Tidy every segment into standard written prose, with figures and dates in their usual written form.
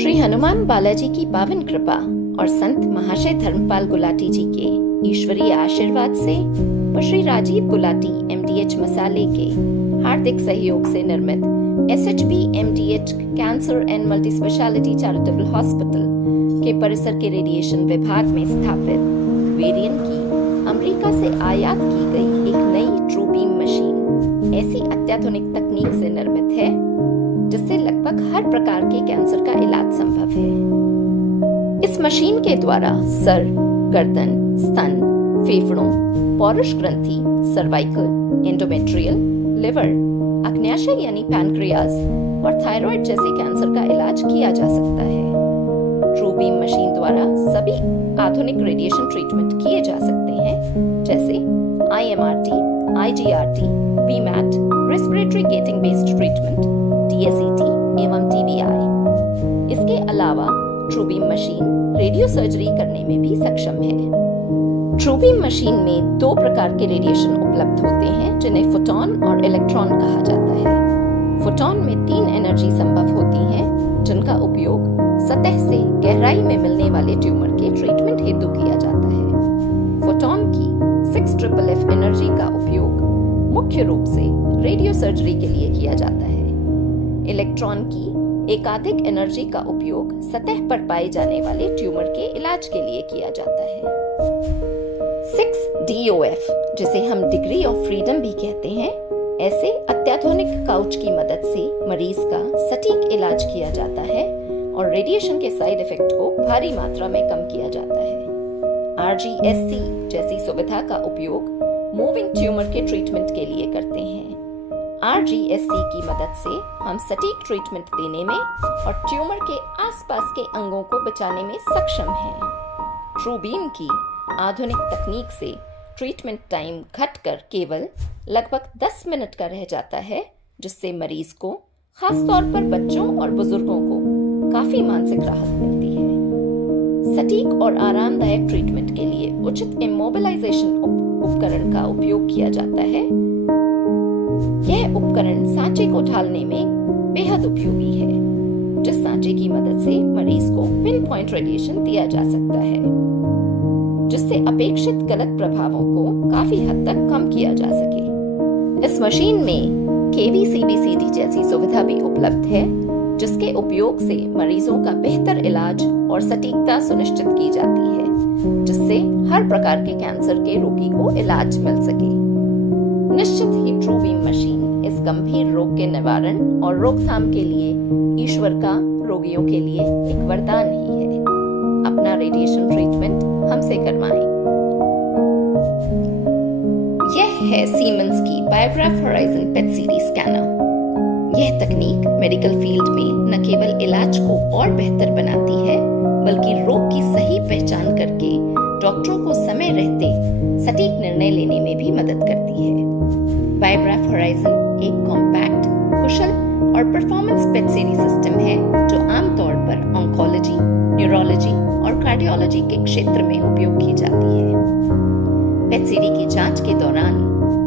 श्री हनुमान बालाजी की पावन कृपा और संत महाशय धर्मपाल गुलाटी जी के ईश्वरीय आशीर्वाद से व श्री राजीव गुलाटी MDH मसाले के हार्दिक सहयोग से निर्मित SHB MDH cancer and multi speciality charitable hospital के परिसर के रेडिएशन विभाग में स्थापित वेरियन की अमेरिका से आयात की गई एक नई ट्रू बीम मशीन ऐसी अत्याधुनिक तकनीक से निर्मित है जिससे लगभग हर प्रकार के कैंसर का इलाज संभव है। इस मशीन के द्वारा सर, गर्दन, स्तन, फेफड़ों, पौरुष ग्रंथि, सर्वाइकल, एंडोमेट्रियल, लिवर, अग्न्याशय यानी पैनक्रियाज और थायराइड जैसे कैंसर का इलाज किया जा सकता है। ट्रू बीम मशीन द्वारा सभी आधुनिक रेडिएशन ट्रीटमेंट किए जा सकते हैं जैसे IMRT, IGRT, BMAT, respiratory getting based treatment, DSET एवं TBI। इसके अलावा true beam machine radio surgery करने में भी सक्षम है। ट्रू बीम मशीन में दो प्रकार के रेडिएशन उपलब्ध होते हैं जिन्हें फोटॉन और इलेक्ट्रॉन कहा जाता है। फोटॉन में 3 एनर्जी संभव होती हैं जिनका उपयोग सतह से गहराई में मिलने वाले ट्यूमर के ट्रीटमेंट हेतु किया जाता है। फोटॉन की 6FFF एनर्जी का उपयोग मुख्य रूप से रेडियो सर्जरी के लिए किया जाता है। इलेक्ट्रॉन की एकाधिक एनर्जी का उपयोग सतह पर पाए जाने वाले ट्यूमर के इलाज के लिए किया जाता है। 6DOF जिसे हम डिग्री ऑफ फ्रीडम भी कहते हैं, ऐसे अत्याधुनिक काउच की मदद से मरीज का सटीक इलाज किया जाता है और रेडिएशन के साइड इफेक्ट को भारी मात्रा में कम किया जाता है। RGSC जैसी सुविधा का उपयोग मूविंग ट्यूमर के ट्रीटमेंट के लिए करते हैं। RGSC की मदद से हम सटीक ट्रीटमेंट देने में और ट्यूमर के आसपास के अंगों को बचाने में सक्षम हैं। ट्रू बीम की आधुनिक तकनीक से ट्रीटमेंट टाइम घटकर केवल लगभग 10 मिनट का रह जाता है, जिससे मरीज को खासतौर पर बच्चों और बुजुर्गों को काफी मानसिक राहत मिलती है। सटीक और आरामदायक ट्रीटमेंट के लिए उचित इमोबिलाइजेशन उपकरण का उपयोग किया जाता है। यह उपकरण सांचे को ढालने में बेहद उपयोगी है, जिस सांचे की मदद से मरीज को पिन पॉइंट रेडिएशन दिया जा सकता है, जिससे अपेक्षित गलत प्रभावों को काफी हद तक कम किया जा सके। इस मशीन में KV-CBCT जैसी सुविधा भी उपलब्ध है, जिसके उपयोग से मरीजों का बेहतर इलाज और सटीकता सुनिश्चित की जाती है, जिससे हर प्रकार के कैंसर के रोगी को इलाज मिल सके। निश्चित ही ट्रू बीम मशीन इस गंभीर रोग के निवारण और रोकथाम के लिए ईश्वर का रोगियों के लिए एक वरदान ही है। अपना रेडिएशन ट्रीटमेंट हमसे करवाएं। यह है सीमेंस की बायोग्राफ होराइजन पेट सीटी स्कैनर। यह तकनीक मेडिकल फील्ड में न केवल इलाज को और बेहतर बनाती है, बल्कि रोग की सही पहचान करके डॉक्टरों को समय रहते सटीक निर्णय लेने में भी मदद करती है। बायोग्राफ होराइजन एक कॉम्पैक्ट, कुशल और परफॉर्मेंस पेट सीटी सिस्टम है जो आमतौर पर ऑन्कोलॉजी, न्यूरोलॉजी और कार्डियोलॉजी के क्षेत्र में उपयोग की जाती है। पेट सीटी की जांच के दौरान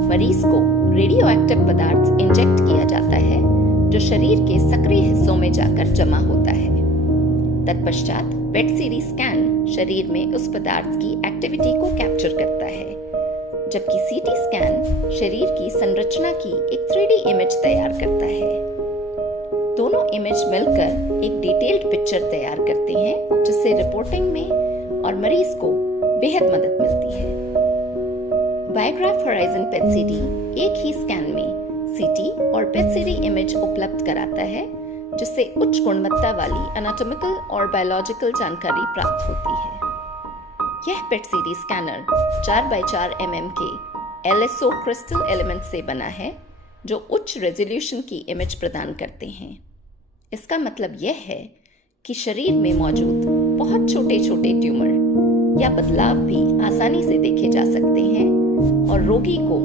मरीज को रेडियो एक्टिव पदार्थ इंजेक्ट किया जाता है जो शरीर के सक्रिय हिस्सों में जाकर जमा होता है। तत्पश्चात पेट सीटी स्कैन शरीर में उस पदार्थ की एक्टिविटी को कैप्चर करता है, जबकि CT स्कैन शरीर की संरचना की एक 3D इमेज तैयार करता है। दोनों इमेज मिलकर एक डिटेल्ड पिक्चर तैयार करते हैं, जिससे रिपोर्टिंग में और मरीज को बेहद मदद मिलती है। बायोग्राफ होराइजन पेट सीटी एक ही स्कैन में CT और पेट सीटी इमेज उपलब्ध कराता है, जिससे उच्च गुणवत्ता वाली एनाटॉमिकल और बायोलॉजिकल जानकारी प्राप्त होती है। यह पेट सीटी स्कैनर 4x4 mm के LSO क्रिस्टल एलिमेंट से बना है, जो उच्च रेजोल्यूशन की इमेज प्रदान करते हैं। इसका मतलब यह है कि शरीर में मौजूद बहुत छोटे छोटे ट्यूमर या बदलाव भी आसानी से देखे जा सकते हैं और रोगी को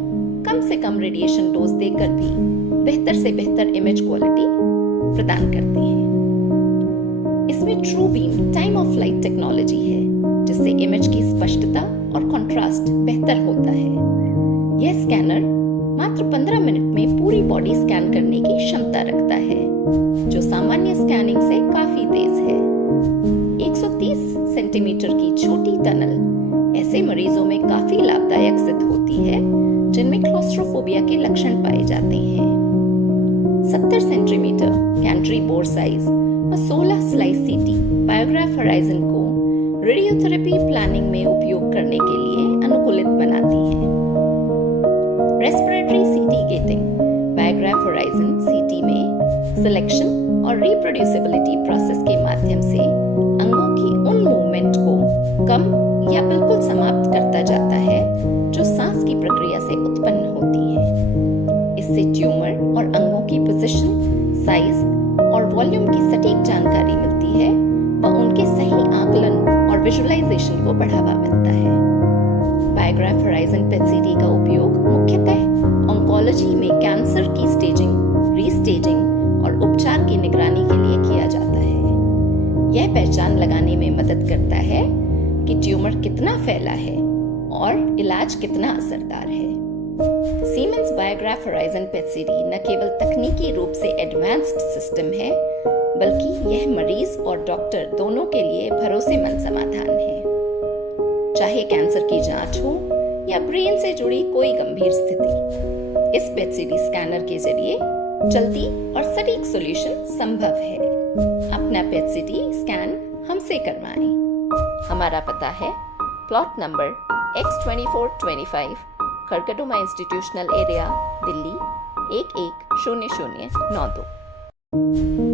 कम से कम रेडिएशन डोज देकर भी बेहतर से बेहतर इमेज क्वालिटी प्रदान करते हैं। इसमें true beam time of flight technology है, जिससे इमेज की स्पष्टता और कंट्रास्ट बेहतर होता है। यह स्कैनर मात्र 15 मिनट में पूरी बॉडी स्कैन करने की क्षमता रखता है, जो सामान्य स्कैनिंग से काफी तेज है। 130 सेंटीमीटर की छोटी टनल ऐसे मरीजों में काफी लाभदायक सिद्ध होती है जिनमें क्लोस्ट्रोफोबिया के लक्षण पाए जाते हैं। 70 सेंटीमीटर गैंट्री बोर साइज व 16 स्लाइस सीटी बायोग्राफ होराइजन को रेडियोथेरेपी प्लानिंग में उपयोग करने के लिए अनुकूलित बनाती है। रेस्पिरेटरी सीटी गेटिंग बायोग्राफ होराइजन सीटी में सिलेक्शन और रिप्रोड्यूसिबिलिटी प्रोसेस के माध्यम से अंगों की उन मूवमेंट को कम या बिल्कुल समाप्त करता जाता है जो सांस की प्रक्रिया से उत्पन्न होती है। इससे ट्यूमर और अंगों की पोजीशन, साइज और वॉल्यूम की सटीक जानकारी मिलती है व उनके सही आकलन और विजुअलाइजेशन को बढ़ावा मिलता है। बायोग्राफ होराइजन पेट-सीटी का उपयोग मुख्यतः ऑन्कोलॉजी में कैंसर की स्टेजिंग, रीस्टेजिंग और उपचार की निगरानी के लिए किया जाता है। यह पहचान लगाने में मदद करता है कि ट्यूमर कितना फैला है और इलाज कितना असरदार है। सीमेंस बायोग्राफ होराइजन पेट-सीटी न केवल तकनीकी रूप से एडवांस्ड सिस्टम है, बल्कि यह मरीज और डॉक्टर दोनों के लिए भरोसेमंद समाधान है। चाहे कैंसर की जांच हो या ब्रेन से जुड़ी कोई गंभीर स्थिति, इस पेट-सीटी स्कैनर के जरिए जल्दी और सटीक सॉल्यूशन संभव है। अपना पेट-सीटी स्कैन हमसे करवाएं। हमारा पता है plot number X2425, Karkardooma institutional area, Delhi 110092।